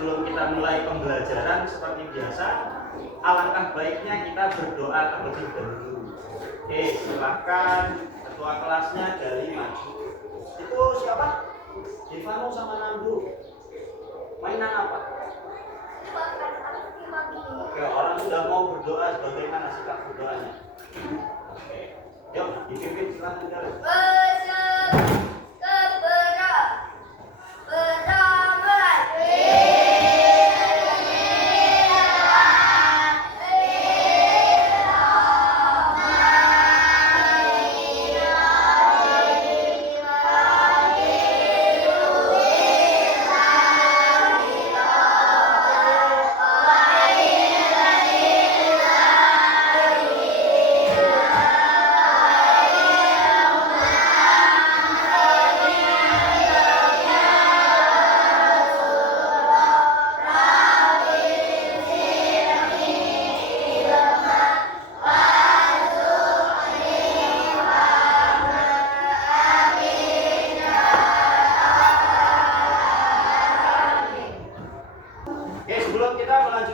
sebelum kita mulai pembelajaran seperti biasa, alangkah baiknya kita berdoa terlebih dahulu. Oke, silakan ketua kelasnya dari maju. Itu siapa? Divanu sama Nandu. Mainan apa? Oke, orang sudah mau berdoa, bagaimana sikap berdoanya? Oke, yuk dipimpin silakan dari.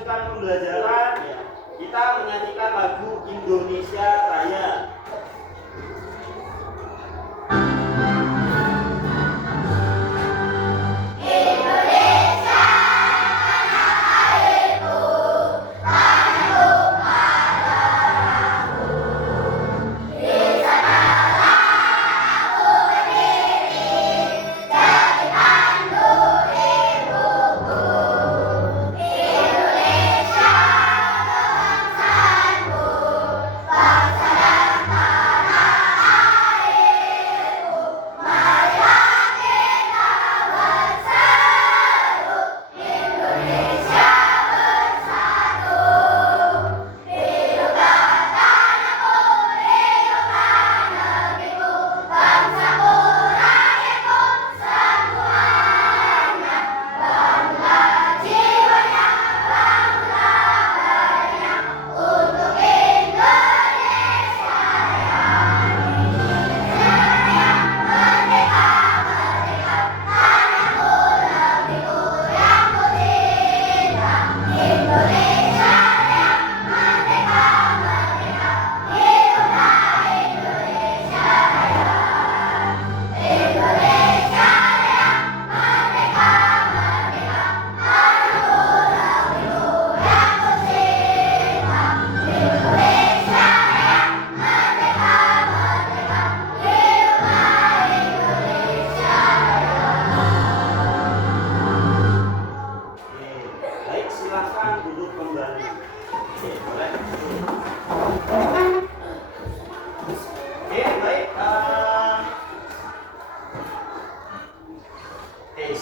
Pembelajaran kita menyanyikan lagu Indonesia Raya.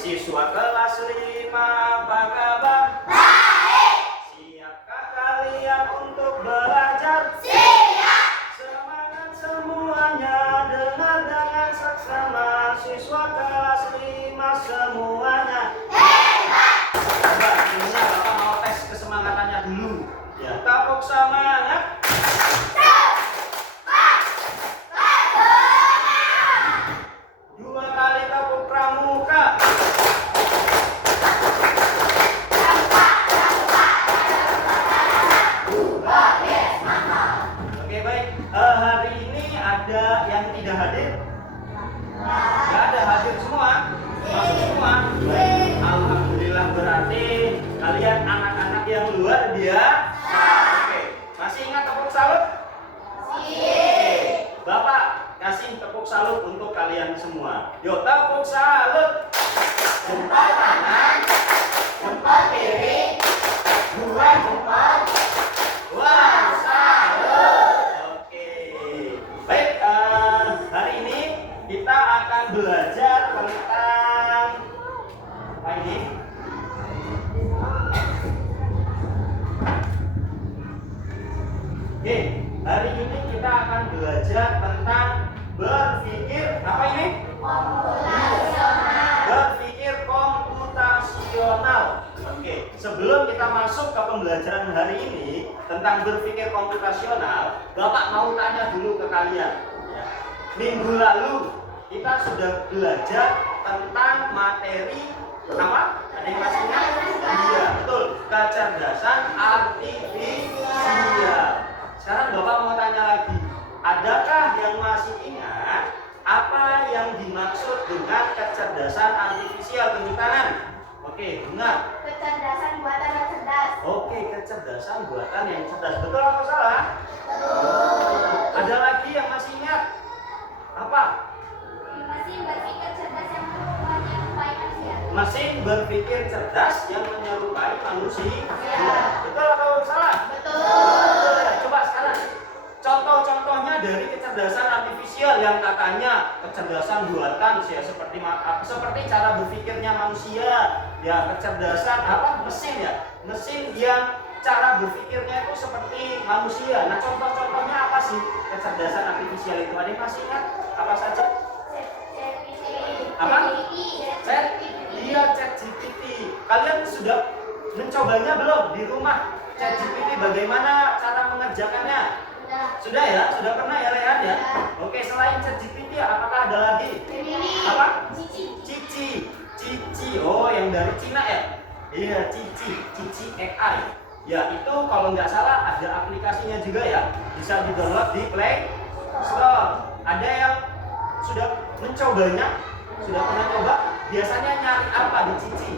Siswa kelas 5 apa kabar? Baik. Siapkah kalian untuk belajar? Siap. Semangat semuanya, dengar dengan saksama. Siswa kelas 5 semuanya hebat. Coba dengar, apa mau tes kesemangatannya dulu? Ya, tepuk semangat. Dua kali tepuk pramuka. Hari ini ada yang tidak hadir? Tidak ada, hadir semua? Masuk semua? Baik. Alhamdulillah, berarti kalian anak-anak yang luar biasa. Oke, masih ingat tepuk salut? Bapak kasih tepuk salut untuk kalian semua. Yuk, tepuk salut. Jempol kanan, jempol kiri, dua jempol. Wah, salut. Baik, hari ini kita akan belajar tentang apa ini? Oke, hari ini kita akan belajar tentang berpikir apa ini? Komputasional. Berpikir komputasional. Oke, sebelum kita masuk ke pembelajaran hari ini tentang berpikir komputasional, Bapak mau tanya dulu ke kalian. Minggu lalu kita sudah belajar tentang materi apa? Ada yang masih ingat? Kecerdasan buatan yang cerdas. Oke, kecerdasan buatan yang cerdas. Betul atau salah? Ada lagi yang masih ingat? Apa? Mesin berpikir cerdas yang menyerupai manusia. Mesin berpikir cerdas yang menyerupai manusia. Betul atau salah? Betul. Coba sekarang contoh-contohnya dari kecerdasan artifisial yang katanya kecerdasan buatan ya, seperti cara berpikirnya manusia ya, kecerdasan mesin ya, mesin yang cara berpikirnya itu seperti manusia. Nah, contoh-contohnya apa sih kecerdasan artifisial itu? Ada yang masih ingat apa saja? Apa? ChatGPT. Kalian sudah mencobanya belum di rumah? ChatGPT bagaimana cara mengerjakannya? Sudah ya? Sudah pernah ya, Rehan ya? Oke, selain ChatGPT apakah ada lagi? Apa? Cici. Oh, yang dari Cina ya? Iya, Cici AI. Ya, itu kalau nggak salah ada aplikasinya juga ya. Bisa di-download di Play Store. Ada yang sudah mencobanya? Sudah pernah coba? Biasanya nyari apa di Cici?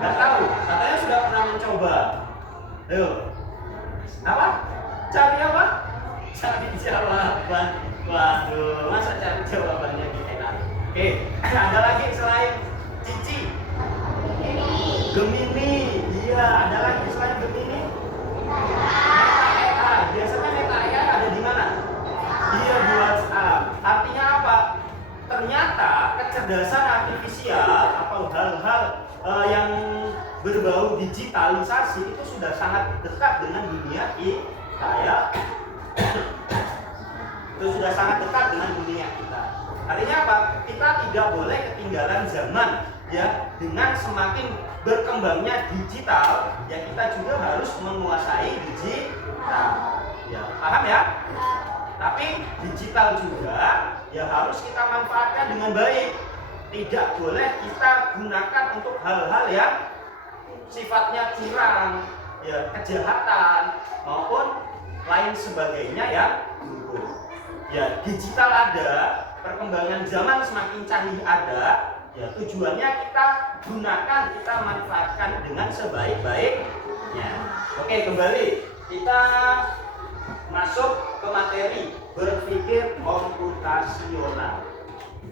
Nggak tahu. Katanya sudah pernah mencoba. Ayo. Apa? Cari apa? Cari jawaban. Waduh, masa cari jawabannya di enak. Oke, ada lagi selain Cici? Gemini. Iya, ada lagi selain Gemini? Meta AI. Biasanya Meta AI ada di mana? Iya, di WhatsApp. Artinya apa? Ternyata kecerdasan artifisial atau hal-hal yang berbau digitalisasi itu sudah sangat dekat dengan dunia kita ya. Itu sudah sangat dekat dengan dunia kita. Artinya apa? Kita tidak boleh ketinggalan zaman ya. Dengan semakin berkembangnya digital, ya kita juga harus menguasai digital. Ya, paham ya? Tapi digital juga ya harus kita manfaatkan dengan baik. Tidak boleh kita gunakan untuk hal-hal yang sifatnya curang, ya, kejahatan maupun lain sebagainya yang buruk. Ya, digital ada, perkembangan zaman semakin canggih ada, ya tujuannya kita gunakan, kita manfaatkan dengan sebaik-baiknya. Oke, kembali kita masuk ke materi berpikir komputasional.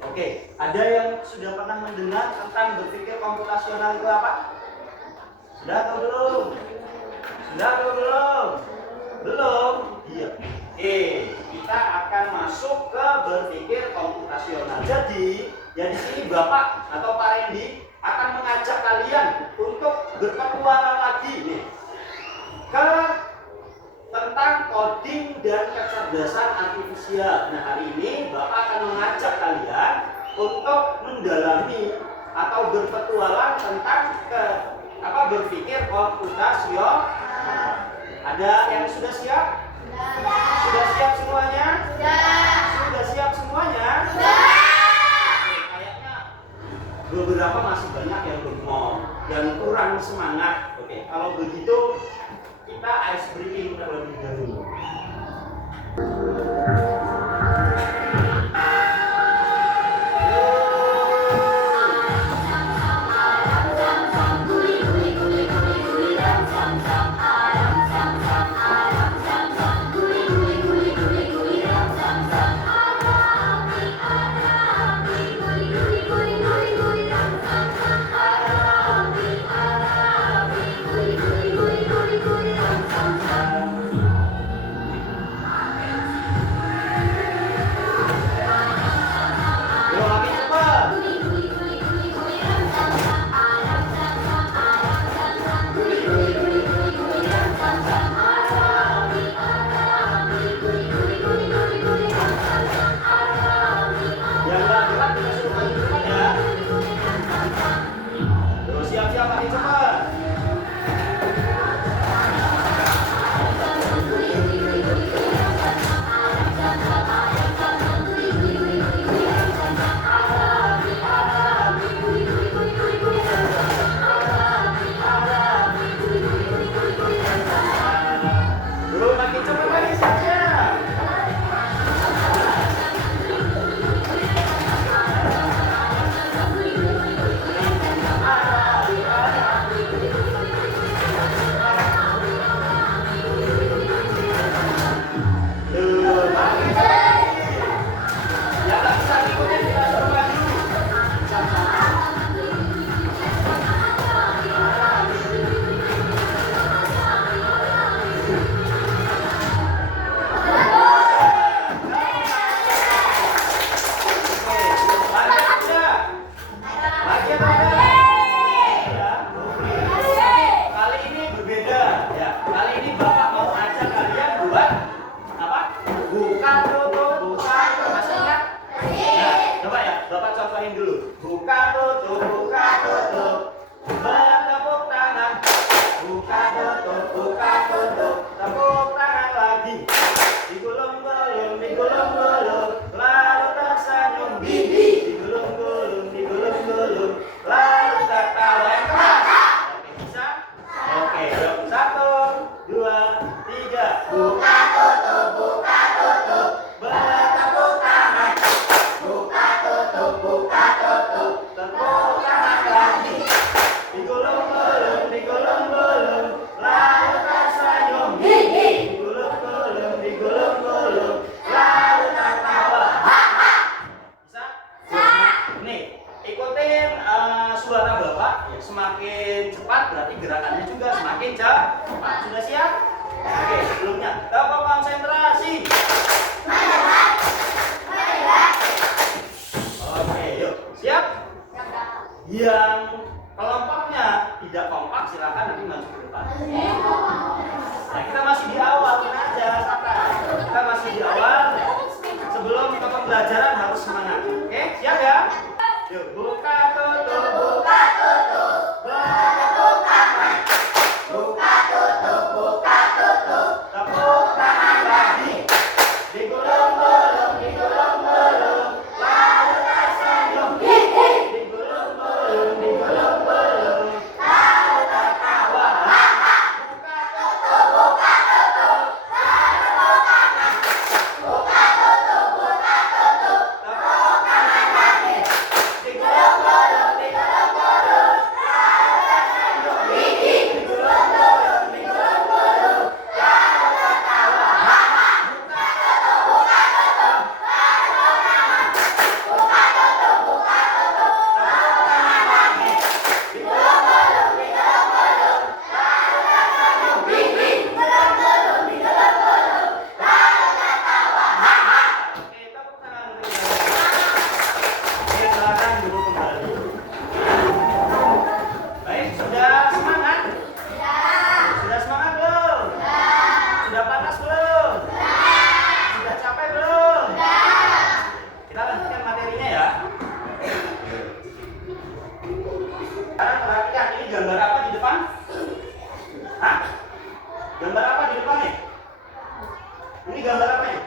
Oke, ada yang sudah pernah mendengar tentang berpikir komputasional itu apa? Sudah atau belum? Sudah atau belum? Belum? Iya. Oke, kita akan masuk ke berpikir komputasional. Jadi, ya di sini Bapak atau Pak Randy akan mengajak kalian untuk berpetualang lagi nih ke tentang coding dan kecerdasan artifisial. Nah, hari ini Bapak akan mengajak kalian untuk mendalami atau berpetualang tentang berpikir komputasional. Ada yang sudah siap? Sudah siap semuanya? Sudah siap semuanya? Kayaknya beberapa masih banyak yang bengong dan kurang semangat. Oke, kalau begitu kita ice breaking terlebih dahulu. semakin cepat berarti gerakannya juga semakin cepat. Sudah siap? Oke, sebelumnya kita konsentrasi. Oke, yuk. Siap? Yang kelompoknya tidak kompak silakan nanti maju ke depan. Nah, kita masih di awal, aja santai. Kita masih di awal. Sebelum ke pembelajaran harus semangat. Oke, siap ya? Yuk, buka tutup, buka tutup, tepuk tangan, buka tutup, tepuk tangan lagi, digulung-gulung, digulung-gulung, lalu tersenyum, digulung-gulung, digulung-gulung, lalu tertawa. Buka tutup, buka tutup, tepuk tangan, buka tutup, tepuk tangan lagi. Digulung-gulung, digulung-gulung, lalu tersenyum, digulung-gulung, digulung-gulung, lalu tertawa. Buka tutup, buka tutup, tepuk tangan, buka tutup, tepuk tangan lagi. Digulung-gulung, digulung-gulung, lalu tersenyum, digulung-gulung, digulung-gulung, lalu tertawa. Oke, tepuk tangan untuk kita. Oke, silakan duduk kembali. Baik, sudah semangat? Sudah semangat belum? Sudah panas belum? Sudah capek belum? Kita lanjutkan materinya ya. Sekarang perhatikan, ini gambar apa di depan? Hah? Gambar apa di depan nih? Ini gambar apa nih?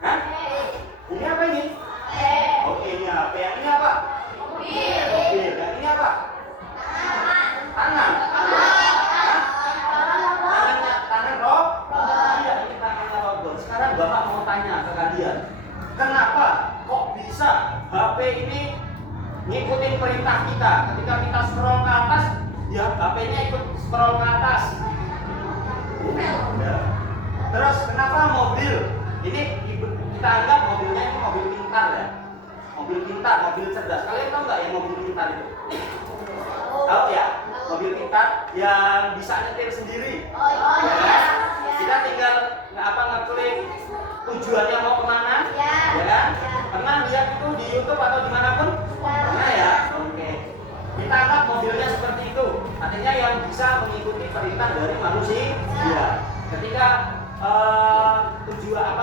Hah? Ini apa ini? Oke, ini apa? Yang ini apa? Mobil. Yang ini apa? Tangan. Hah? Tangan robot. Iya, ini tangannya robot. Sekarang Bapak mau tanya ke kalian, kenapa kok bisa HP ini ngikutin perintah kita? Ketika kita scroll ke atas, ya HP-nya ikut scroll ke atas. Ya. Terus kenapa mobil? Ini kita anggap mobilnya ini mobil pintar ya. Mobil pintar, mobil cerdas. Kalian tahu nggak yang mobil pintar itu? Tahu ya? Mobil pintar yang bisa nyetir sendiri. Ya kan? Kita tinggal ngeklik tujuannya mau kemana, ya kan? Pernah lihat itu di YouTube atau dimanapun? Pernah ya? Oke. Kita anggap mobilnya seperti itu. Artinya yang bisa mengikuti perintah dari manusia. Ketika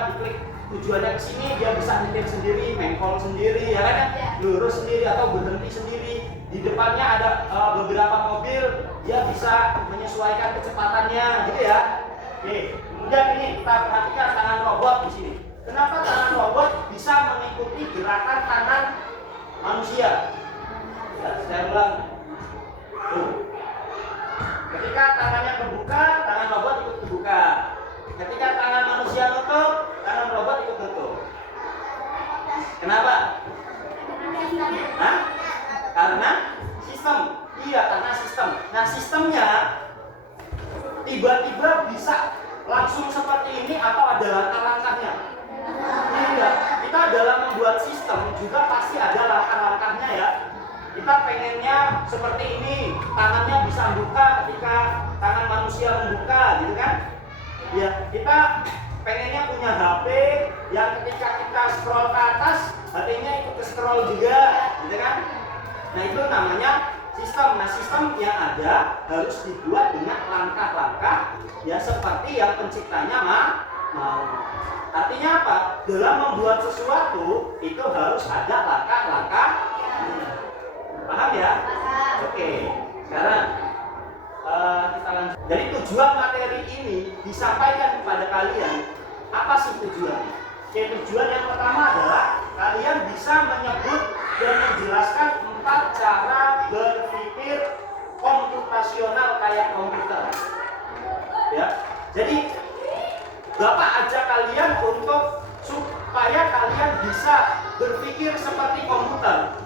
diklik tujuannya ke sini, dia bisa nyetir sendiri, mengkol sendiri, ya kan? Lurus sendiri atau berhenti sendiri. Di depannya ada beberapa mobil, dia bisa menyesuaikan kecepatannya, gitu ya. Oke, kemudian ini kita perhatikan tangan robot di sini. Kenapa tangan robot bisa mengikuti gerakan tangan manusia? Ya, saya ulang. Tuh. Ketika tangannya terbuka, tangan robot ikut terbuka. Ketika tangan manusia nutup, tangan robot ikut nutup. Kenapa? Hah? Karena sistem. Iya, karena sistem. Nah, sistemnya tiba-tiba bisa langsung seperti ini atau ada langkah-langkahnya? Iya. Kita dalam membuat sistem juga pasti ada langkah-langkahnya ya. Kita pengennya seperti ini, tangannya bisa buka ketika tangan manusia membuka, gitu kan? Ya, kita pengennya punya HP yang ketika kita scroll ke atas, HP-nya ikut ke scroll juga, gitu kan? Nah, itu namanya sistem. Nah, sistem yang ada harus dibuat dengan langkah-langkah ya seperti yang penciptanya mau. Artinya apa? Dalam membuat sesuatu itu harus ada langkah-langkah. Paham ya? Oke. Sekarang kita lanjut. Jadi tujuan materi ini disampaikan kepada kalian. Apa sih tujuannya? Oke, tujuan yang pertama adalah kalian bisa menyebut dan menjelaskan 4 cara berpikir komputasional kayak komputer. Ya. Jadi Bapak ajak kalian untuk supaya kalian bisa berpikir seperti komputer.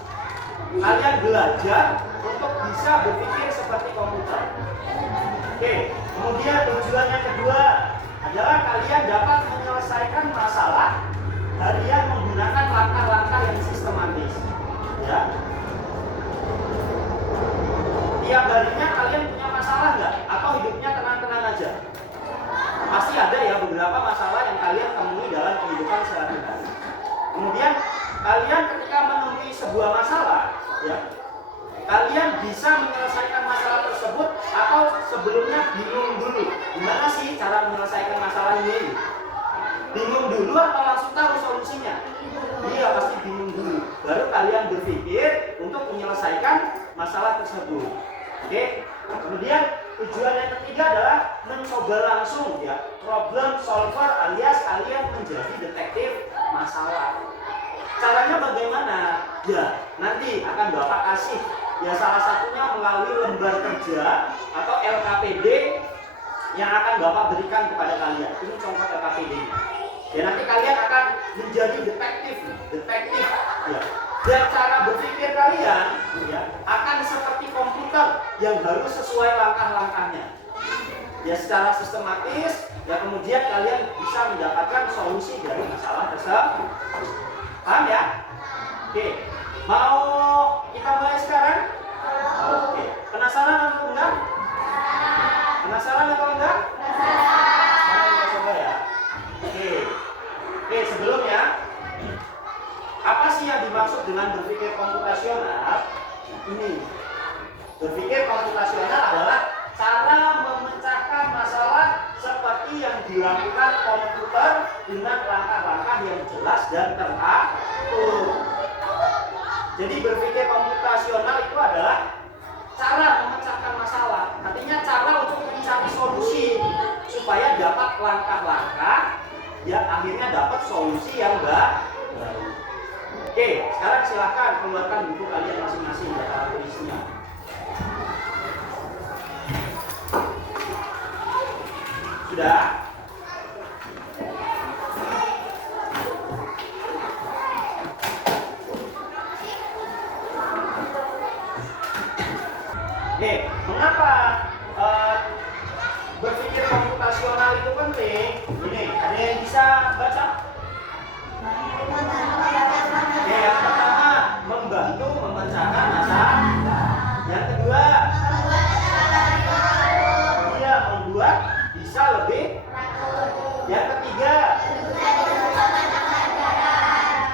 Kalian belajar untuk bisa berpikir seperti komputer. Oke, kemudian tujuan yang kedua adalah kalian dapat menyelesaikan masalah harian menggunakan langkah-langkah yang sistematis. Ya. Tiap harinya kalian punya masalah nggak? Atau hidupnya tenang-tenang aja? Pasti ada ya beberapa masalah yang kalian temui dalam kehidupan sehari-hari. Kemudian kalian ketika menemui sebuah masalah, ya, kalian bisa menyelesaikan masalah tersebut atau sebelumnya bingung dulu. Gimana sih cara menyelesaikan masalah ini? Bingung dulu atau langsung tahu solusinya? Iya, pasti bingung dulu. Baru kalian berpikir untuk menyelesaikan masalah tersebut. Oke. Kemudian tujuan yang ketiga adalah mencoba langsung, ya, problem solver alias kalian menjadi detektif masalah. Caranya bagaimana? Ya, nanti akan Bapak kasih. Ya, salah satunya melalui lembar kerja atau LKPD yang akan Bapak berikan kepada kalian. Ini contoh LKPD-nya. Ya, nanti kalian akan menjadi detektif. Ya. Dan cara berpikir kalian, ya, akan seperti komputer yang harus sesuai langkah-langkahnya. Ya, secara sistematis, ya, kemudian kalian bisa mendapatkan solusi dari masalah tersebut. Paham ya? Oke. Mau kita mulai sekarang? Oke. Penasaran atau enggak? Penasaran atau enggak? Mari kita coba ya. Oke, sebelumnya, apa sih yang dimaksud dengan berpikir komputasional? Ini. Berpikir komputasional adalah cara memecahkan masalah seperti yang dilakukan komputer dengan langkah-langkah yang jelas dan teratur. Jadi berpikir komputasional itu adalah cara memecahkan masalah. Artinya cara untuk mencari solusi supaya dapat langkah-langkah, ya, akhirnya dapat solusi yang baru. Oke, sekarang silahkan keluarkan buku kalian masing-masing data tulisnya. Sudah? Oke, mengapa berpikir komputasional itu penting? Ini, ada yang bisa baca? Oke, yang pertama, membantu memecahkan masalah. Yang kedua, dia membuat bisa lebih. Yang ketiga,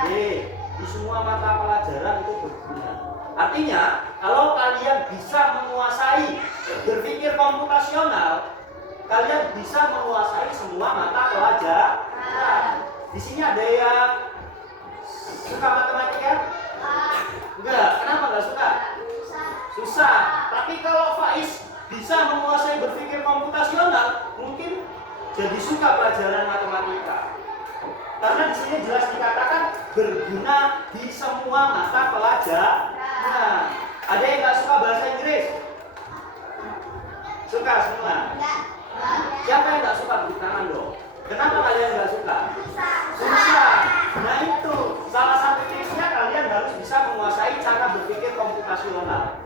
di semua mata pelajaran itu berguna. Artinya, kalau kalian bisa menguasai berpikir komputasional, kalian bisa menguasai semua mata pelajaran. Di sini ada yang suka matematika? Enggak. Kenapa enggak suka? Susah. Tapi kalau Faiz bisa menguasai berpikir komputasional, mungkin jadi suka pelajaran matematika. Karena di sini jelas dikatakan berguna di semua mata pelajaran. Nah, ada yang nggak suka bahasa Inggris? Suka semua? Siapa yang nggak suka? Beri tangan dong. Kenapa kalian nggak suka? Susah. Nah, itu salah satu tipsnya, kalian harus bisa menguasai cara berpikir komputasional.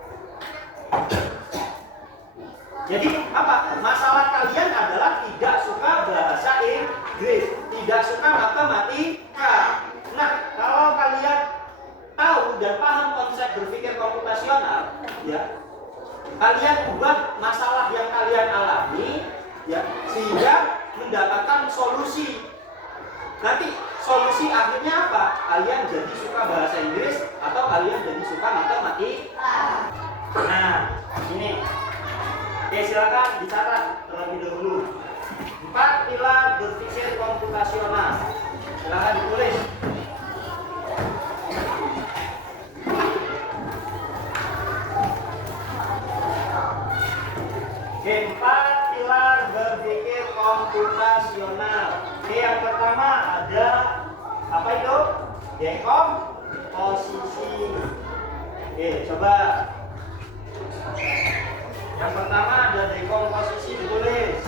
Jadi apa? Masalah kalian adalah tidak suka bahasa Inggris, tidak suka matematika. Nah, kalau kalian tahu dan paham konsep berpikir komputasional, ya, kalian ubah masalah yang kalian alami, ya, sehingga mendapatkan solusi. Nanti solusi akhirnya apa? Kalian jadi suka bahasa Inggris atau kalian jadi suka matematika. Nah, ini. Oke, silakan dicatat terlebih dahulu. 4 pilar berpikir komputasional. Silakan ditulis. Oke, 4 pilar berpikir komputasional. Oke, yang pertama ada apa itu? Dekomposisi. Oke, coba. Yang pertama ada dekomposisi, ditulis.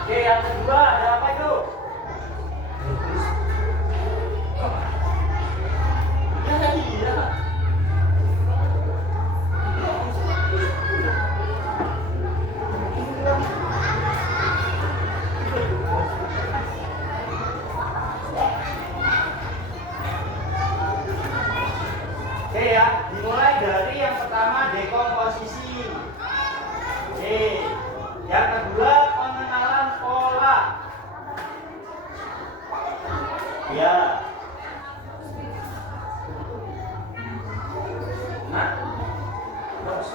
Oke, yang kedua ada apa itu? Ya tadi ya. Oke ya, dimulai dari yang pertama dekomposisi. Oke, yang kedua pengenalan pola. Ya. Nah, terus.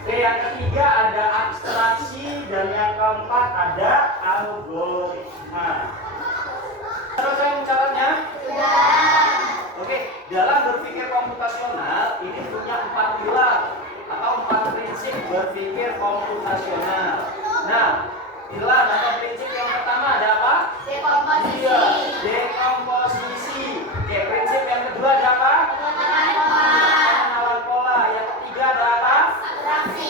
Oke, yang ketiga ada abstraksi dan yang keempat ada algoritma. Selesai mencatatnya? Oke, dalam berpikir komputasional ini punya 4 pilar atau 4 prinsip berpikir komputasional. Nah, pilar atau prinsip yang pertama ada apa? Dekomposisi. Iya, dekomposisi. Oke, prinsip yang kedua ada apa? Pengenalan pola. Yang ketiga ada apa?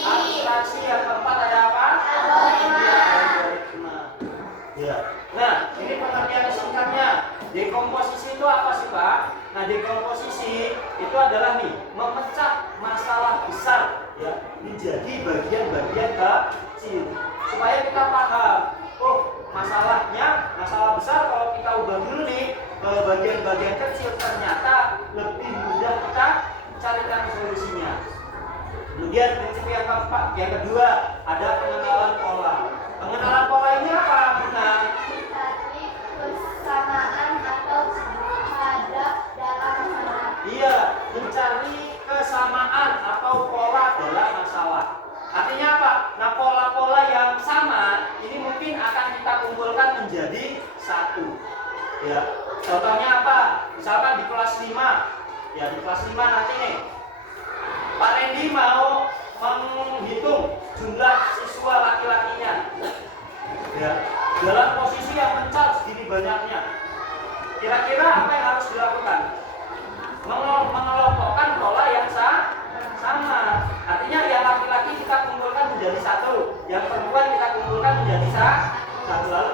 Abstraksi. Yang keempat ada apa? Algoritma. Ya. Nah, ini pengertian singkatnya. Dekomposisi itu apa sih, Pak? Nah, dekomposisi itu adalah nih memecah masalah besar ya menjadi bagian-bagian kecil supaya kita paham. Oh, masalah besar kalau kita ubah dulu nih ke bagian-bagian kecil ternyata lebih mudah kita carikan solusinya. Kemudian prinsip yang keempat, yang kedua ada pengenalan pola. Pengenalan pola ini apa, Bunda? Kesamaan atau hadap dalam masalah. Iya, mencari kesamaan atau pola dalam masalah. Artinya apa? Nah, pola-pola yang sama ini mungkin akan kita kumpulkan menjadi satu. Ya, contohnya apa? Misalkan di kelas 5. Ya, di kelas 5 nanti nih Pak Randy mau menghitung jumlah siswa laki-lakinya. Ya, dalam posisi yang mencar segini banyaknya. Kira-kira apa yang harus dilakukan? Mengelompokkan pola yang sama. Artinya yang laki-laki kita kumpulkan menjadi satu, yang perempuan kita kumpulkan menjadi satu. Lalu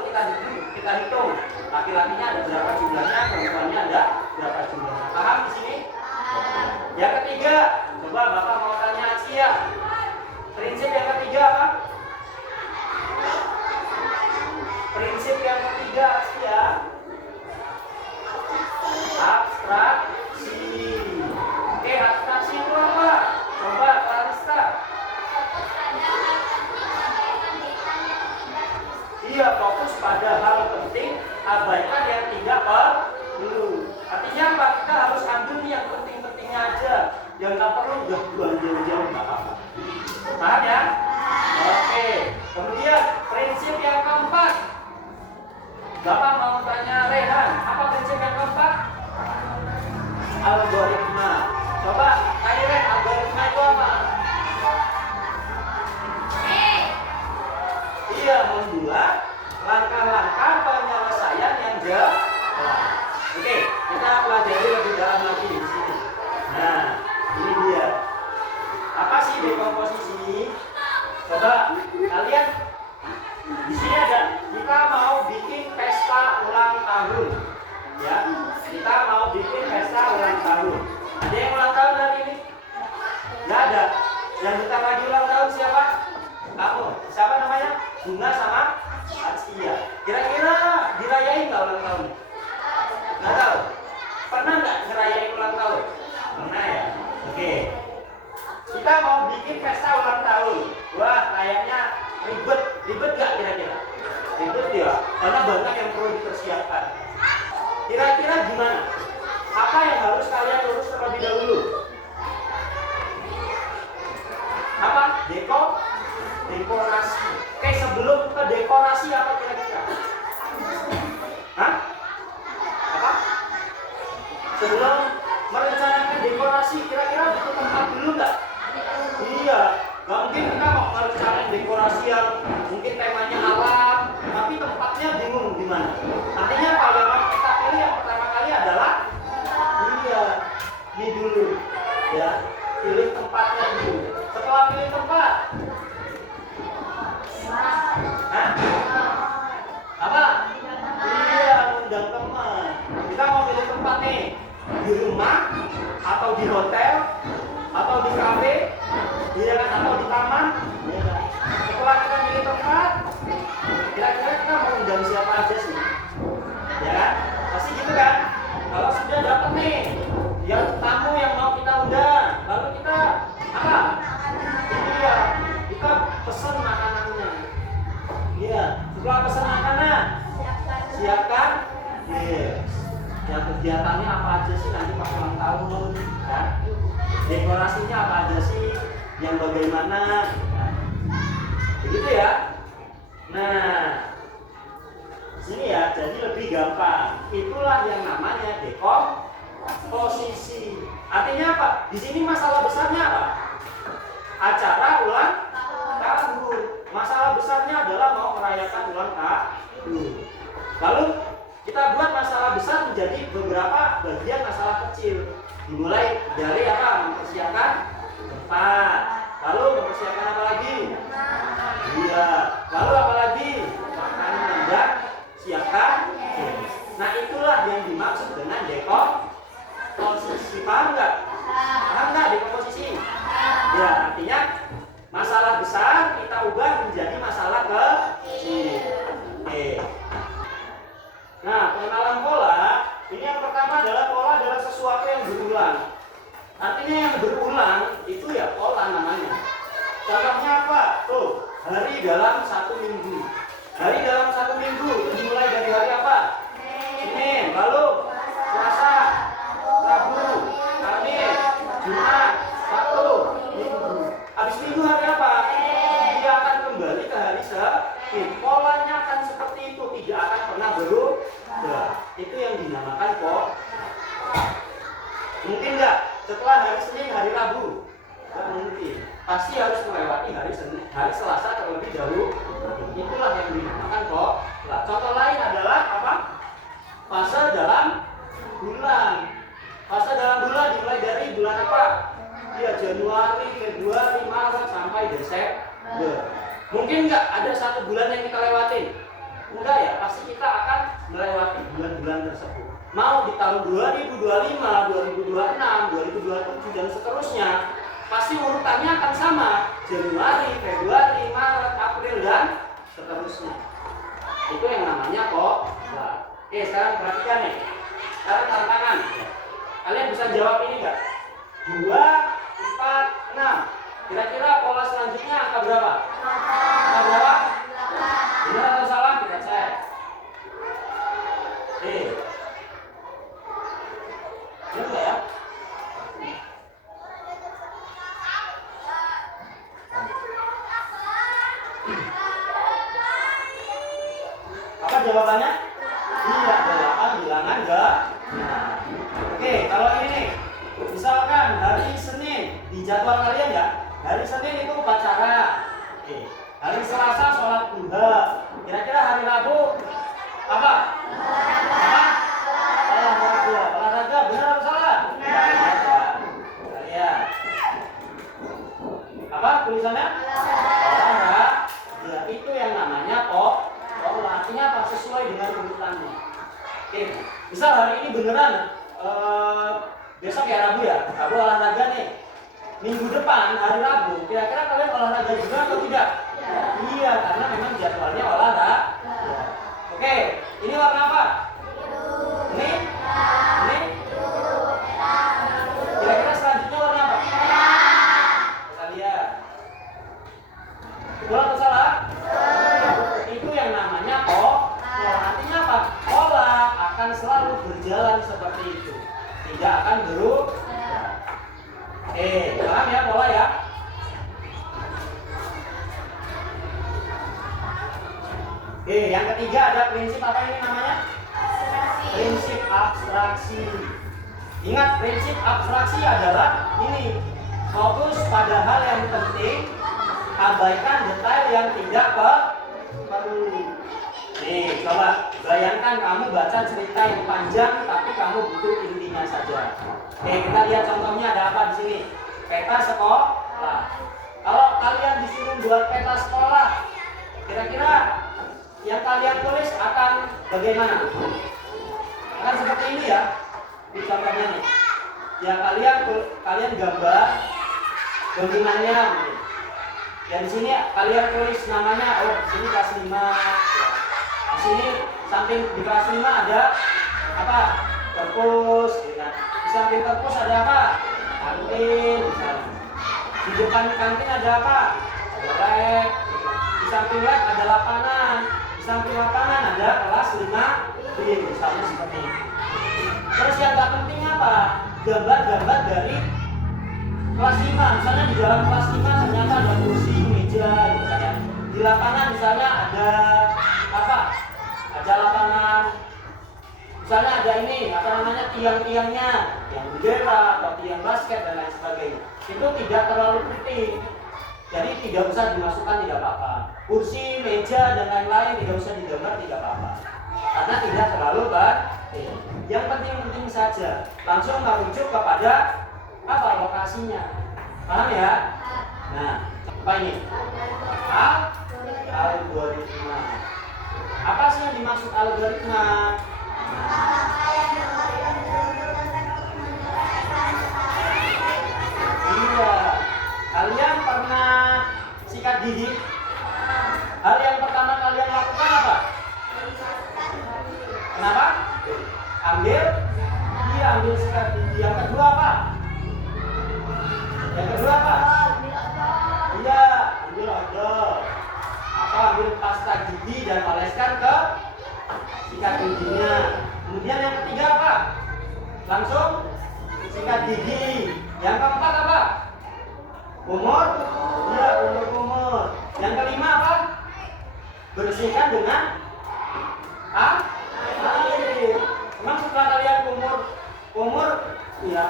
kita hitung laki-lakinya ada berapa jumlahnya, perempuannya ada berapa jumlahnya. Paham di sini? Yang ketiga, coba Bapak mau tanya Asia. Prinsip yang ketiga apa? Prinsip yang ketiga Asia. Abstraksi. Oke, abstraksi itu apa? Coba Clarista. Iya, fokus pada hal penting, abaikan yang tidak perlu. Artinya apa? Kita harus ambil yang penting-pentingnya aja. Yang nggak perlu udah buang jauh-jauh nggak apa-apa. Paham ya? Oke. Kemudian prinsip yang keempat. Bapak mau tanya Rehan, apa prinsip yang keempat? Algoritma. Coba tanya Rehan, algoritma itu apa? Iya, membuat langkah-langkah penyelesaian yang jelas. Oke, kita pelajari lebih dalam lagi di sini. Nah, ini dia. Apa sih dekomposisi? Coba kalian di sini ada. Kita mau bikin pesta ulang tahun. Ya, kita mau bikin pesta ulang tahun. Ada yang ulang tahun hari ini? Nggak ada. Yang bentar lagi ulang tahun siapa? Kamu. Siapa namanya? Bunga sama Acia. Kira-kira dirayain nggak ulang tahun? Nggak tahu. Pernah nggak ngerayain ulang tahun? Pernah ya. Oke. Kita mau bikin pesta ulang tahun. Wah, kayaknya ribet. Ribet nggak kira-kira? Ribet ya. Karena banyak yang perlu dipersiapkan. Kira-kira gimana? Apa yang harus kalian urus terlebih dahulu? Apa? Dekorasi. Oke, sebelum ke dekorasi apa kira-kira? Hah? Apa? Sebelum merencanakan dekorasi, kira-kira butuh tempat dulu nggak? Iya, nggak mungkin kita mau merencanakan dekorasi yang mungkin temanya alam, tapi tempatnya bingung di mana. Artinya apa? Yang kita pilih yang pertama kali adalah ini dulu, ya, pilih tempatnya dulu. Setelah pilih tempat, apa? Iya, undang teman. Kita mau pilih tempat nih, di rumah, atau di hotel, atau di kafe, iya kan, atau di taman. Ya. Setelah kita pilih tempat, kira-kira kita mau undang siapa aja sih? Ya kan? Pasti gitu kan? Kalau sudah dapat nih yang tamu yang mau kita undang, lalu kita apa? Iya, kita pesan makanannya. Iya, setelah pesan makanan, siapkan. Iya. Yang kegiatannya apa aja sih nanti pas ulang tahun, ya? Dekorasinya apa aja sih, yang bagaimana, ya? Begitu ya. Nah, sini ya, jadi lebih gampang. Itulah yang namanya dekomposisi. Artinya apa? Di sini masalah besarnya apa? Acara ulang tahun. Masalah besarnya adalah mau merayakan ulang tahun. Lalu kita buat masalah besar menjadi beberapa bagian masalah kecil. Dimulai dari apa? Mempersiapkan tempat. Lalu mempersiapkan apa lagi? Iya. Lalu apa lagi? Makanan dan siapkan. Nah, itulah yang dimaksud dengan dekomposisi. Paham nggak? Paham nggak dekomposisi? Ya, artinya masalah besar kita ubah menjadi masalah kecil. Oke. Nah, pengenalan pola, ini yang pertama adalah pola adalah sesuatu yang berulang. Artinya yang berulang itu ya pola namanya. Contohnya apa? Tuh, hari dalam 1 minggu. Hari dalam 1 minggu dimulai dari hari apa? Senin, lalu Selasa, Rabu, Kamis, Jumat, Sabtu, Minggu. Habis Minggu hari apa? Dia akan kembali ke hari Senin. Polanya akan seperti itu, tidak akan pernah berubah. Itu yang dinamakan pola. Mungkin nggak setelah hari Senin hari Rabu? Nggak mungkin. Pasti harus melewati hari Senin, hari Selasa terlebih dahulu. Itulah yang dinamakan pola. Contoh lain adalah apa? Fase dalam bulan. Fase dalam bulan dimulai dari bulan apa? Ya, Januari, Februari, Maret sampai Desember. Mungkin nggak ada satu bulan yang kita lewatin? Enggak ya, pasti kita akan melewati bulan-bulan tersebut. Mau di tahun 2025, 2026, 2027 dan seterusnya, pasti urutannya akan sama. Januari, Februari, Maret, April dan seterusnya. Itu yang namanya pola. Oke, sekarang perhatikan nih. Sekarang tantangan. Kalian bisa jawab ini enggak? 2, 4, 6. Kira-kira pola selanjutnya angka berapa? Angka berapa? Benar atau salah? Kita cek. Benar nggak ya? Apa jawabannya? Iya, 8 bilangan enggak? Nah, oke, kalau ini nih, misalkan hari Senin di jadwal kalian ya, hari Senin itu upacara. Oke, hari Selasa sholat duha. Kira-kira hari Rabu apa? Olahraga. Olahraga benar atau salah? Benar. Kalian apa tulisannya? Olahraga. Ya, itu yang namanya pola. Artinya apa? Sesuai dengan urutannya. Oke, misal hari ini beneran besok ya Rabu ya, Rabu olahraga nih. Minggu depan hari Rabu, kira-kira kalian olahraga juga atau tidak? Iya, karena memang jadwalnya olahraga. Oke, ini warna apa? Ini? Ini? Kira-kira selanjutnya warna apa? Kita lihat. Betul atau salah? Itu yang namanya pola. Artinya apa? Pola akan selalu berjalan seperti itu, tidak akan berubah. Paham ya pola ya? Yang ketiga ada prinsip apa ini namanya? Prinsip abstraksi. Ingat, prinsip abstraksi adalah ini: fokus pada hal yang penting, abaikan detail yang tidak perlu. Nih, coba bayangkan kamu baca cerita yang panjang, tapi kamu butuh intinya saja. Kita lihat contohnya ada apa di sini? Peta sekolah. Kalau kalian disuruh buat peta sekolah, kira-kira yang kalian tulis akan bagaimana? Akan seperti ini ya. Di contohnya nih. Ya kalian gambar bangunannya. Ya di sini kalian tulis namanya. Oh, di sini kelas 5. Di sini samping di kelas 5 ada apa? perpus, ya. Di samping perpus ada apa? Kantin, misalnya. Di depan kantin ada apa? Ada lab. Di samping lab ada lapangan. Di samping lapangan ada kelas 5B, misalnya seperti ini. Terus yang gak penting apa? Gambar-gambar dari kelas 5. Misalnya di dalam kelas 5 ternyata ada kursi, meja, gitu kan ya. Di lapangan misalnya ada apa? Ada lapangan. Misalnya ada ini, apa namanya, tiang-tiangnya, tiang bendera atau tiang basket dan lain sebagainya. Itu tidak terlalu penting. Jadi tidak usah dimasukkan, tidak apa-apa. Kursi, meja dan lain-lain tidak usah digambar, tidak apa-apa. Karena tidak terlalu penting. Yang penting-penting saja. Langsung merujuk kepada apa lokasinya. Paham ya? Nah, apa ini? Algoritma. Apa sih yang dimaksud algoritma? Iya. Kalian pernah sikat gigi? Hal yang pertama kalian lakukan apa? Kenapa? Ambil sikat gigi. Yang kedua apa? Iya, ambil odol. Ambil pasta gigi dan oleskan ke sikat giginya. Kemudian yang ketiga apa? Langsung sikat gigi. Yang keempat apa? Kumur. Iya, kumur. Yang kelima apa? Bersihkan dengan air. Memang setelah kalian kumur, ya.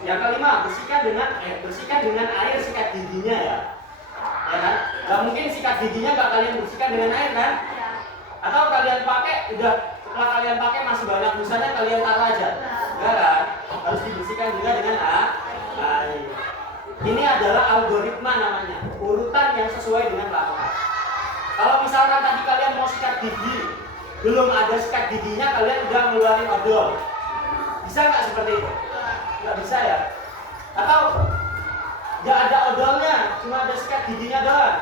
Yang kelima bersihkan dengan air sikat giginya ya. Ya kan? Gak mungkin sikat giginya gak kalian bersihkan dengan air kan? Atau kalian pakai setelah kalian pakai masih banyak busanya kalian taruh aja? Enggak kan? Harus dibersihkan juga dengan air. Ini adalah algoritma namanya, urutan yang sesuai dengan laporan. Kalau misalkan tadi kalian mau sikat gigi, belum ada sikat giginya kalian udah ngeluarin odol, bisa nggak seperti itu? Nggak bisa ya? Atau nggak ada odolnya, cuma ada sikat giginya doang?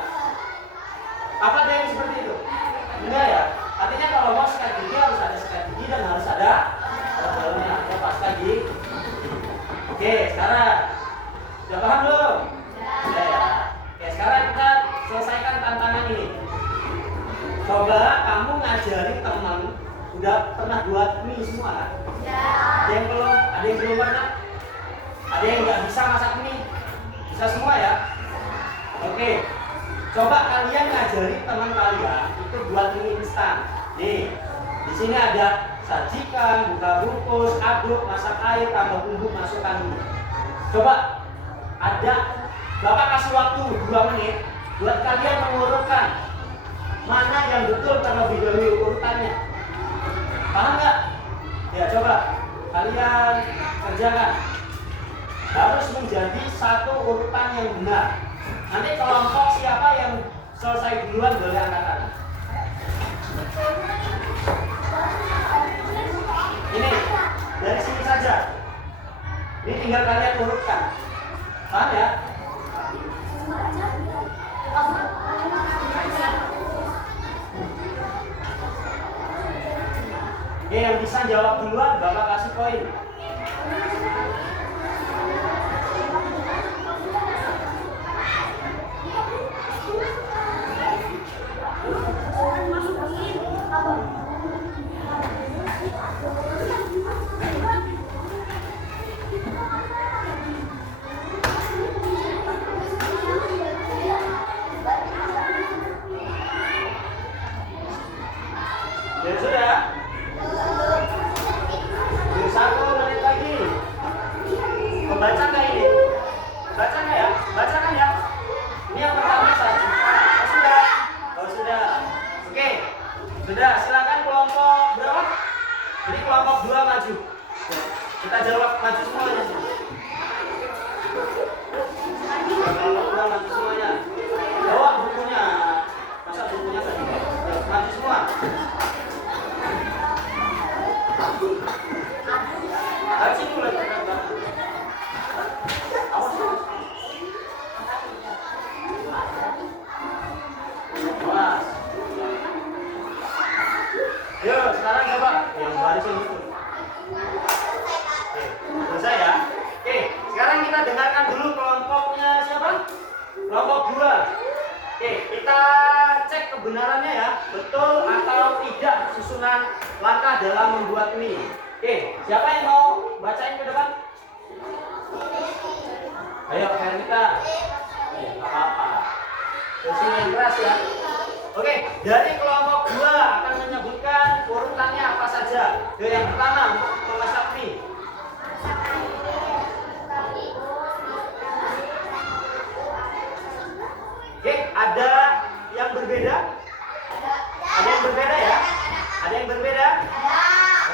Apa ada yang seperti itu? Enggak ya? Artinya kalau mau sikat gigi harus ada sikat gigi dan harus ada odolnya, ada pasta gigi. Oke, sekarang sudah paham belum? Sudah ya. Oke, sekarang kita selesaikan tantangan ini. Coba kamu ngajarin teman, udah pernah buat mie semua kan? Ada yang belum pernah? Ada yang nggak bisa masak mie? Bisa semua ya? Oke. Coba kalian ngajari teman kalian itu buat mie instan. Nih, di sini ada sajikan, buka bungkus, aduk, masak air, tambah bumbu, masukkan mie. Coba Bapak kasih waktu 2 menit buat kalian mengurutkan mana yang betul terlebih dahulu urutannya. Paham nggak? Ya coba kalian kerjakan. Harus menjadi satu urutan yang benar. Nanti kelompok siapa yang selesai duluan boleh angkat tangan. Ini dari sini saja. Ini tinggal kalian urutkan. Paham ya? Oke, yang bisa jawab duluan Bapak kasih poin. Ya sudah. 1 menit lagi. Membaca nggak ini? Baca nggak ya? Bacakan ya. Ini yang pertama saja. Sudah. Oh sudah. Oke. Sudah. Silakan kelompok berapa? Jadi kelompok 2 maju. Kita jawab maju semuanya. Kelompok 2 maju semuanya. Bawa bukunya. Masa bukunya tadi? Maju semua. Haji mulai berkata. Awas. Yuk, sekarang coba yang baris itu. dalam membuat mie. Oke, siapa yang mau bacain ke depan? Ayo, Vernita. Nggak apa-apa. Terus yang keras ya. Oke, dari kelompok 2 akan menyebutkan urutannya apa saja. Yang pertama untuk memasak mie. Oke, ada yang berbeda? Ada yang berbeda ya? Ada yang berbeda?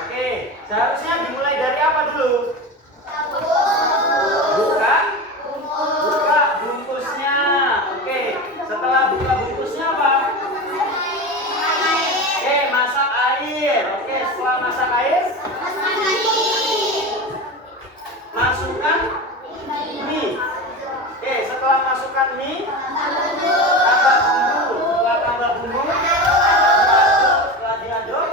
Oke, seharusnya dimulai dari apa dulu? Buka bungkusnya. Oke, setelah buka bungkusnya apa? Oke, masak air. Oke, setelah masak air, masukkan mie. Oke, setelah masukkan mie, tambah bumbu. Setelah tambah bumbu, setelah diaduk,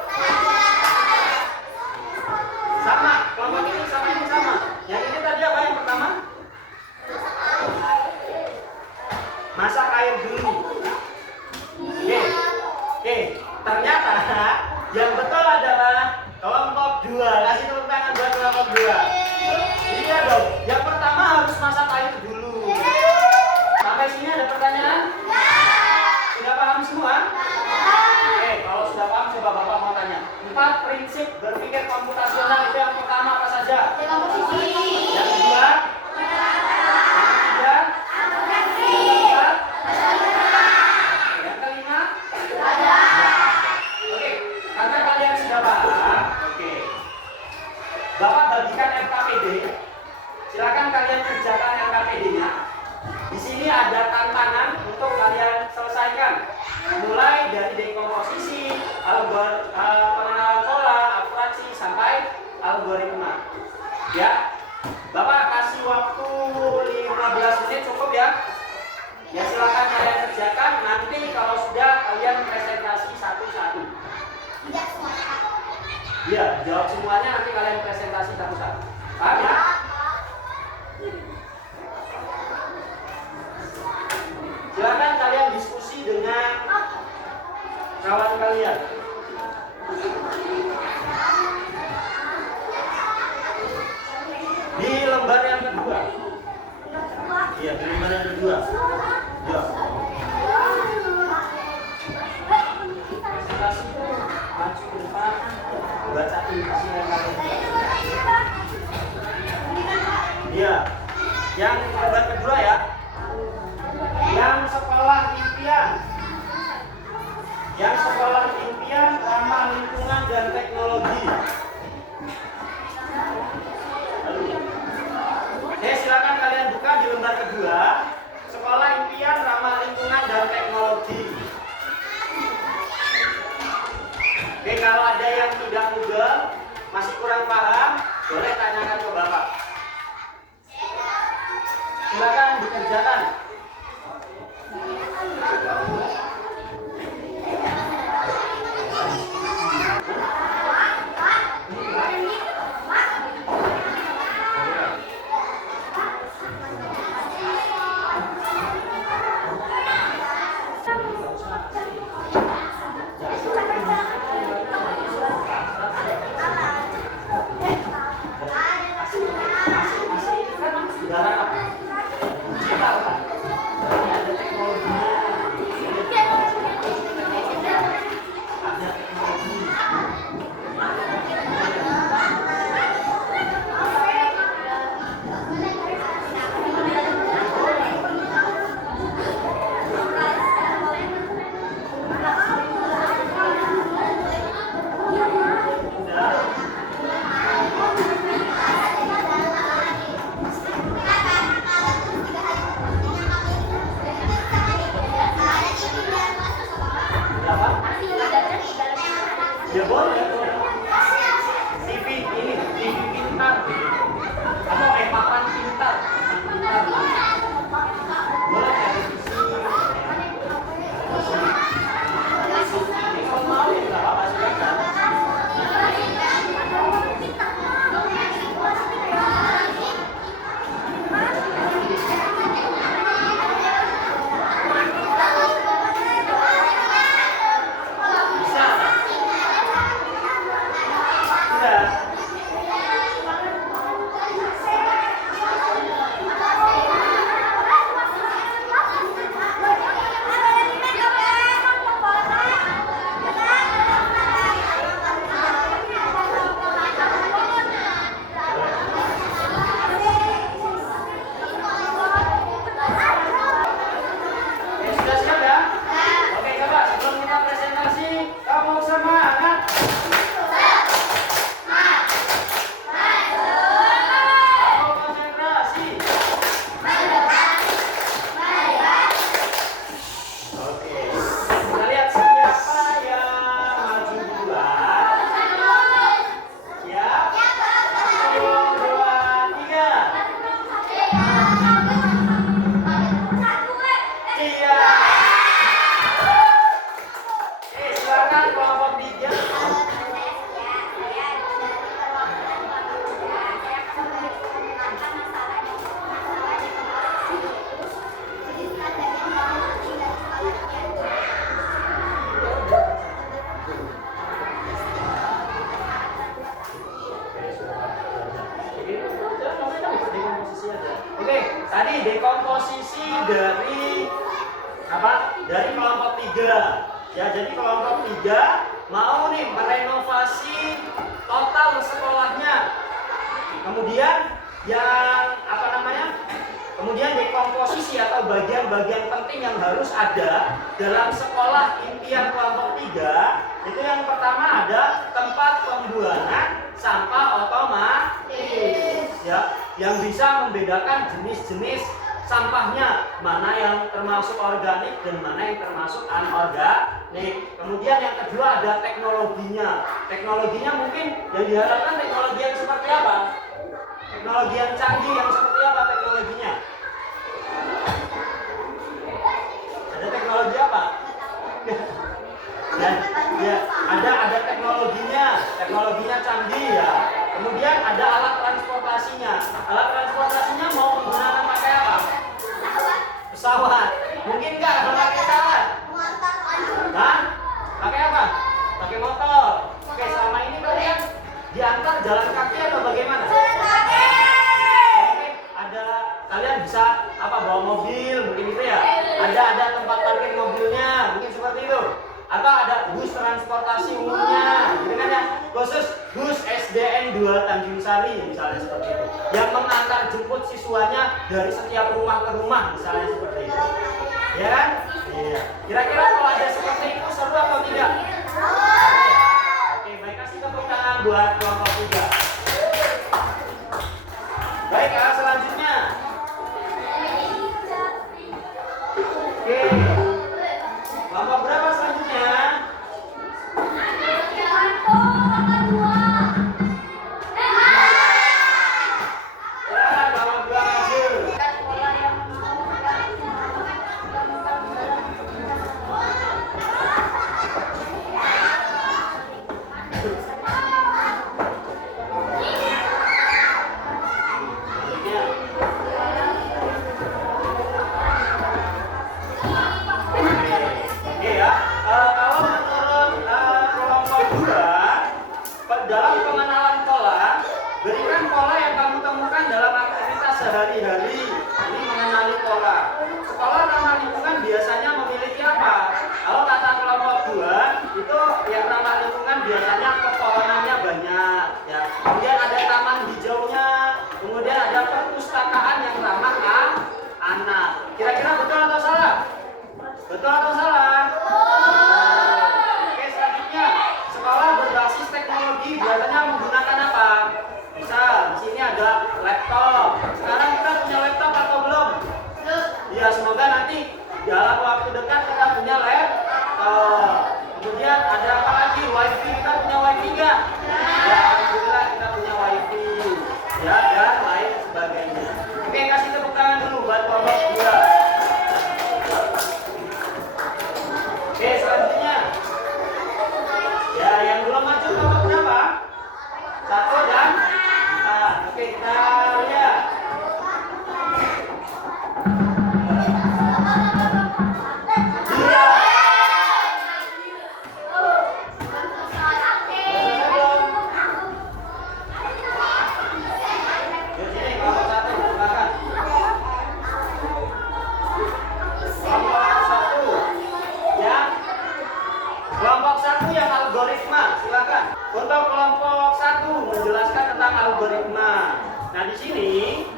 sama. Kelompok ini sama ini sama. Yang ini tadi apa yang pertama? Masak air dulu. Oke, ternyata yang betul adalah kelompok 2. Kasih tepuk tangan buat kelompok 2. Iya dong. Yang pertama harus masak air dulu. Sampai sini ada pertanyaan? Sudah paham semua? Oke, kalau sudah paham coba Bapak mau tanya. 4 prinsip berpikir komputasional itu yang pertama apa saja? Yang kedua? Yang kelima? Oke, karena kalian sudah paham, oke. Bapak bagikan LKPD. Silakan kalian kerjakan LKPD-nya. Di sini ada tantangan untuk kalian selesaikan. Mulai dari dekomposisi, pengenalan pola, abstraksi sampai algoritma. Ya. Bapak kasih waktu 15 menit cukup ya. Ya silakan kalian kerjakan. Nanti kalau sudah kalian presentasi satu-satu. Tidak semuanya. Iya, jawab semuanya nanti kalian presentasi satu-satu. Paham ya? Silakan kalian diskusi dengan kawan kalian. Di lembar yang kedua. Iya, di lembar yang kedua. Ya. Presentasi itu maju ke depan, baca isi yang kalian. Iya. Yang lembar kedua ya. Yang sekolah impian. Yang sekolah impian ramah lingkungan dan teknologi. Silakan kalian buka di lembar kedua. Sekolah impian ramah lingkungan dan teknologi. Oke, kalau ada yang tidak mudah, masih kurang paham, boleh tanyakan ke Bapak. Silakan dikerjakan. Saudara, digital kan? dekomposisi aja. Oke, tadi dekomposisi dari apa? Dari kelompok 3. Ya, jadi kelompok 3 mau nih merenovasi total sekolahnya. Kemudian yang apa namanya? Kemudian dekomposisi atau bagian-bagian penting yang harus ada dalam sekolah impian kelompok 3 itu yang pertama ada tempat pembuangan sampah otomatis ya, yang bisa membedakan jenis-jenis sampahnya, mana yang termasuk organik dan mana yang termasuk anorganik. Kemudian yang kedua ada teknologinya. Teknologinya mungkin yang diharapkan teknologi yang seperti apa? Teknologi yang canggih yang seperti apa teknologinya? Ada teknologi apa? Dan ya, ada teknologinya canggih ya. Kemudian ada alat transportasinya. Alat transportasinya mau menggunakan pakai apa? Pesawat. Mungkin nggak pakai pesawat? Hah? Pakai apa? Pakai motor. Oke, selama ini kalian diantar jalan kaki atau bagaimana? Kalian bisa apa, bawa mobil mungkin itu ya, ada tempat parkir mobilnya mungkin seperti itu, atau ada bus transportasi umumnya gitu kan ya, khusus bus SDN 2 Tanjung Sari misalnya seperti itu, yang mengantar jemput siswanya dari setiap rumah ke rumah misalnya seperti itu, ya kan? Iya. Kira-kira kalau ada seperti itu seru atau tidak? Oke, baik, kasih tepuk tangan buat kelompok 3. Baik, selanjutnya. Oke. Kelompok berapa selanjutnya? Ya, kelompok 2 maju. Dalam pengenalan pola, berikan pola yang kamu temukan dalam aktivitas sehari-hari. Ini mengenali pola. Sekolah ramah lingkungan biasanya memiliki apa? Kalau kata kelompok 2, itu yang ramah lingkungan biasanya pepohonannya banyak. Ya. Kemudian ada taman hijaunya, kemudian ada perpustakaan yang ramah anak. Kira-kira betul atau salah? Betul atau salah? Oke, selanjutnya. Sekolah berbasis teknologi biasanya menggunakan apa? Misal di sini ada laptop. Sekarang kita punya laptop atau belum? Ya, semoga nanti dalam waktu dekat kita punya laptop. Kemudian ada apa lagi? WiFi. Kita punya WiFi nggak? Ya, alhamdulillah kita punya WiFi. Ya, dan lain sebagainya. Oke, kasih tepuk tangan dulu buat kelompok 2. Oke, selanjutnya. Ya, yang belum maju kelompok berapa? 1 dan 4. Oke, kita lihat. Iya. Di sini kelompok 1, silakan. Kelompok 1. Ya. Kelompok 1 yang algoritma, silakan. Untuk kelompok 1 menjelaskan tentang algoritma. Nah, di sini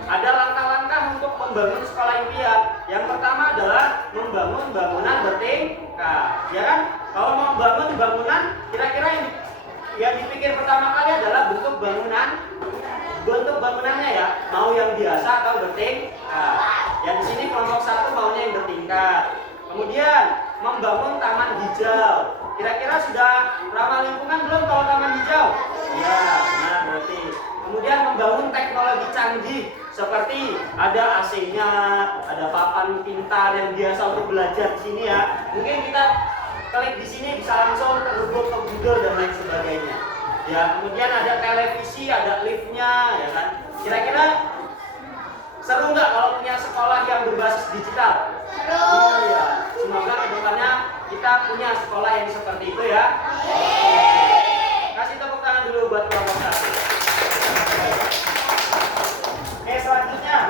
ada langkah-langkah untuk membangun sekolah impian. Yang pertama adalah membangun bangunan bertingkat. Ya kan? Kalau mau membangun bangunan, kira-kira yang dipikir pertama kali adalah bentuk bangunan. Bentuk bangunannya ya, mau yang biasa atau bertingkat. Ya, di sini kelompok 1 maunya yang bertingkat. Kemudian membangun taman hijau. Kira-kira sudah ramah lingkungan belum kalau taman hijau? Ya, benar berarti. Kemudian membangun teknologi canggih seperti ada AC-nya, ada papan pintar yang biasa untuk belajar di sini ya. Mungkin kita klik di sini bisa langsung terhubung ke Google dan lain sebagainya. Ya, kemudian ada televisi, ada liftnya, ya kan? Kira-kira seru nggak kalau punya sekolah yang berbasis digital? Iya. Semoga kedepannya kita punya sekolah yang seperti itu ya. Kasih tepuk tangan dulu buat kelompok 1. Oke, selanjutnya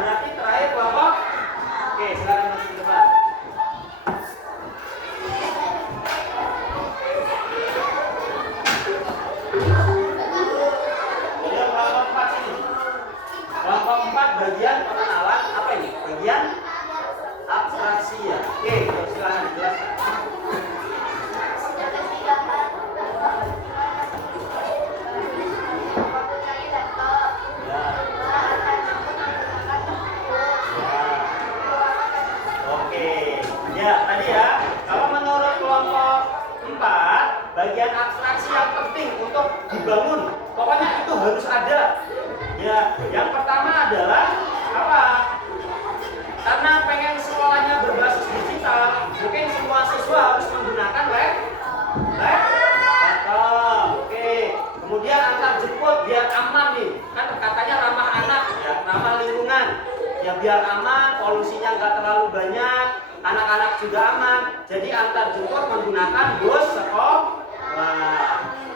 ya biar aman, polusinya nggak terlalu banyak, anak-anak juga aman. Jadi antar jemput menggunakan bus sekolah.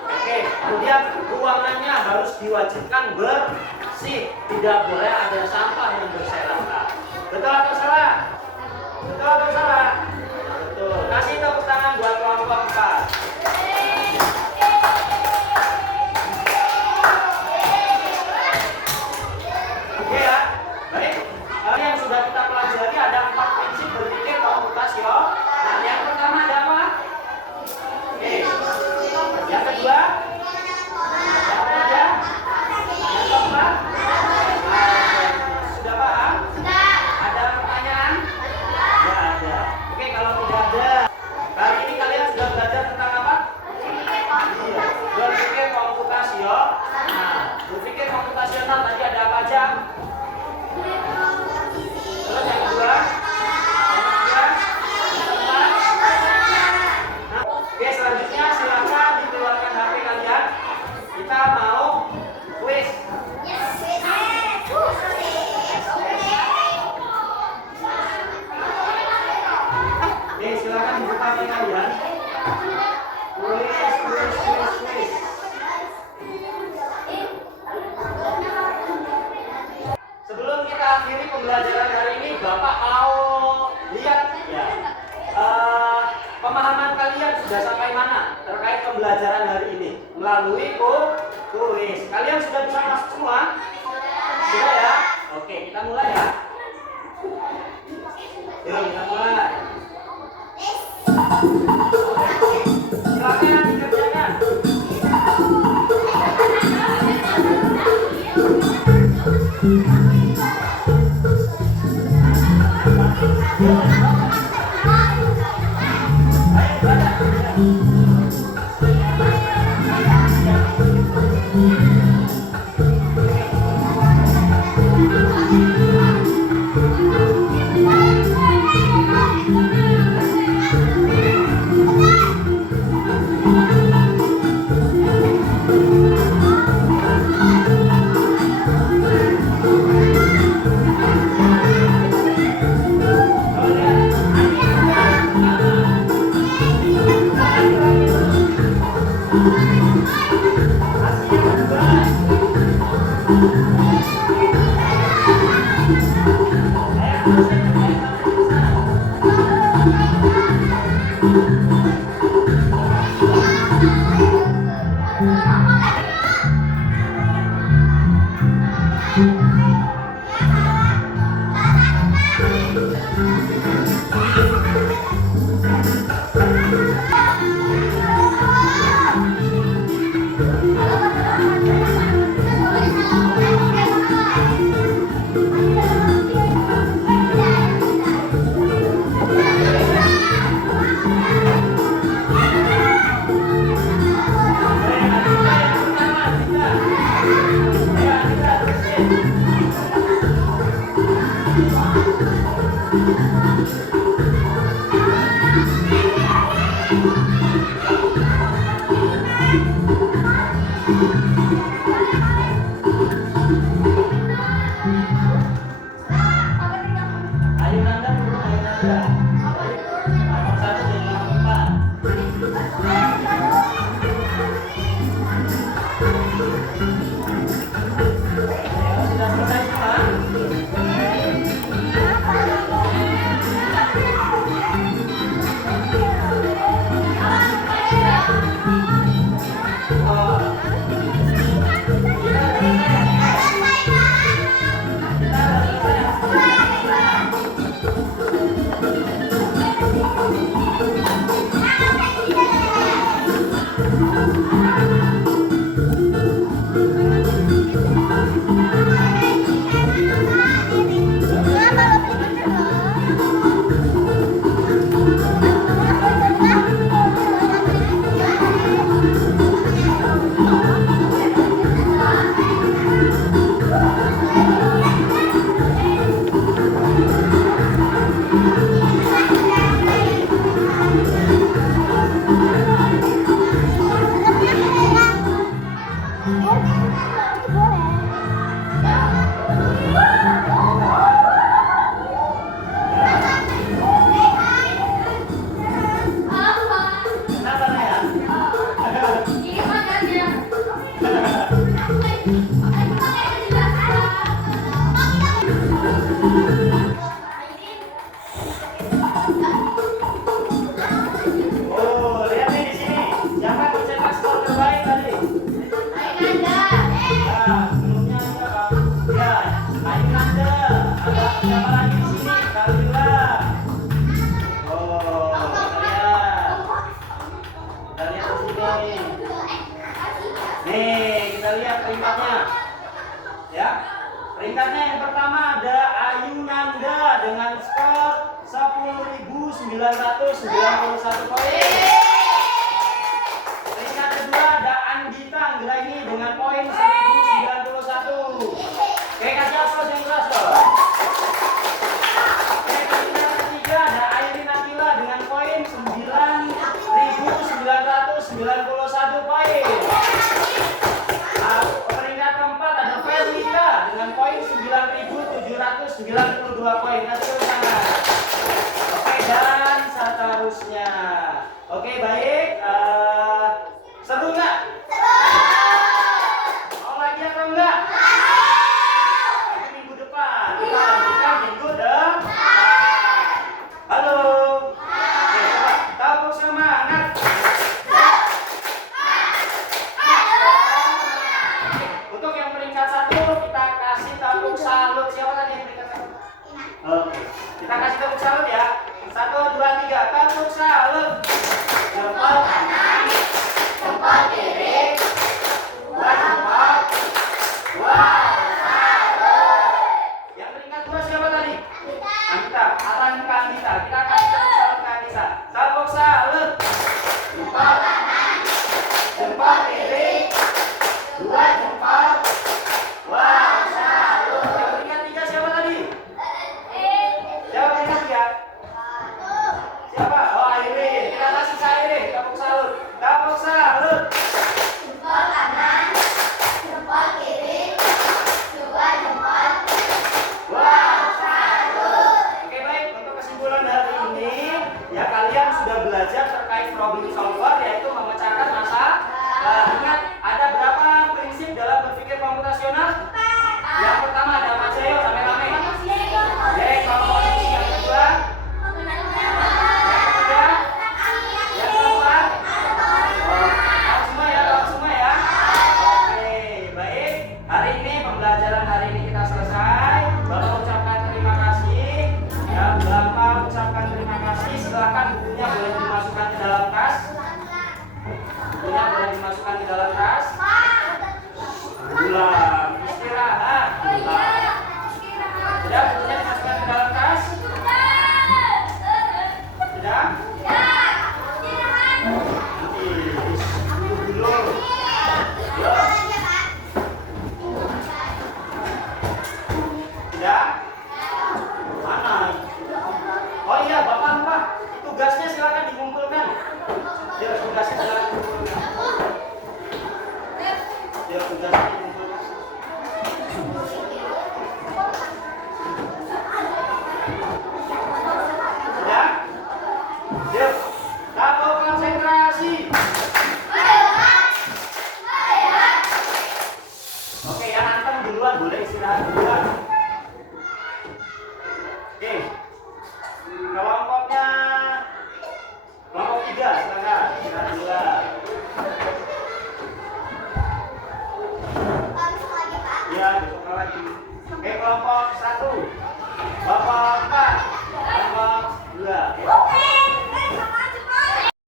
Oke, kemudian ruangannya harus diwajibkan bersih, tidak boleh ada sampah yang berserakan. Betul atau salah? Betul atau salah? Betul. Kasih tepuk tangan buat kelompok 4. Oke ya, baik. Yang sudah kita pelajari ada 4 prinsip berpikir komputasional. Nah, yang pertama ada apa? Oke. Yang kedua? Yang ketiga? Yang keempat? Sudah paham? Ada pertanyaan? Tidak ada. Oke, kalau tidak ada, kali ini kalian sudah belajar tentang apa? Iya, berpikir komputasional. Nah, berpikir komputasional tadi ada apa aja? Terus yang kedua? Oke, selanjutnya silakan dikeluarkan HP kalian. Kita mau quiz. Oke, silakan dibuka HP kalian. Quiz. Sebelum kita akhiri pembelajaran hari ini, Bapak mau lihat ya. Pemahaman kalian sudah sampai mana terkait pembelajaran hari ini melalui kuis. Kalian sudah bisa masuk semua? Sudah ya? Oke, kita mulai ya. Yuk, kita mulai. Silakan dikerjakan. siapa lagi di sini? Kalila. Oh, kita lihat di sini. Nih, kita lihat peringkatnya. Ya, peringkatnya yang pertama ada Ayu Nanda dengan skor 10.991 poin. Peringkat kedua ada Andita Anggraini dengan poin 1091. Oke, kasih aplaus yang keras dong. Oke, peringkat ketiga ada Airin Akila dengan poin 9.991 poin. Peringkat keempat ada Felita dengan poin 9.792 poin. Kasih tepuk tangan. Oke, dan seterusnya. Oke, baik. Seru nggak? Mau lagi atau enggak? Ini minggu depan. Kita lanjutkan minggu depan. Halo. Oke, coba tepuk semangat. Untuk yang peringkat 1 kita kasih tepuk salut. Siapa tadi yang peringkat 1? Oke. Kita kasih tepuk salut ya. 1, 2, 3. Tepuk salut. Jempol kanan, jempol kiri, dua jempol. Wow, salut. Yang peringkat 2 siapa tadi? Anita. Alan ke Anita. Kita kasih tepuk salut ke Anita. Tepuk salut. Jempol kanan, jempol kiri, dua jempol. Wow, salut. Yang peringkat 3 siapa tadi? Siapa peringkat 3? Siapa? Oh, Airin. Kita kasih ke Airin. Tepuk salut. Tepuk salut. Jempol kanan, jempol kiri, dua jempol. Wow, salut. Oke, baik. Untuk kesimpulan hari ini, ya kalian sudah belajar terkait problem solver, yaitu memecahkan masalah. Ingat, ada berapa prinsip dalam berpikir komputasional? Yang pertama ada Mas Ayo, rame-rame. Oke, kalau posisi yang kedua, yang ketiga, yang keempat. Tahu semua ya, tahu semua ya. Oke, baik. Hari ini pembelajaran hari ini kita selesai. Bapak ucapkan terima kasih. Ya, Bapak ucapkan terima kasih. Silakan bukunya boleh dimasukkan ke dalam tas. Bukunya boleh dimasukkan ke dalam tas. Pulang, istirahat. Pulang. Sudah, bukunya dimasukkan ke dalam tas. Sudah? Dulu. Yuk. Sudah? Mana? Oh iya, Bapak lupa. Tugasnya silakan dikumpulkan. Ya, tugasnya silakan dikumpulkan. Ya, tugasnya dikumpulkan. Sudah? Yuk. Tahu konsentrasi. Oke, yang anteng duluan boleh istirahat duluan. Oke. Kelompoknya kelompok 3 silakan istirahat duluan. Ya, besok lagi. Oke, kelompok 1. Bapak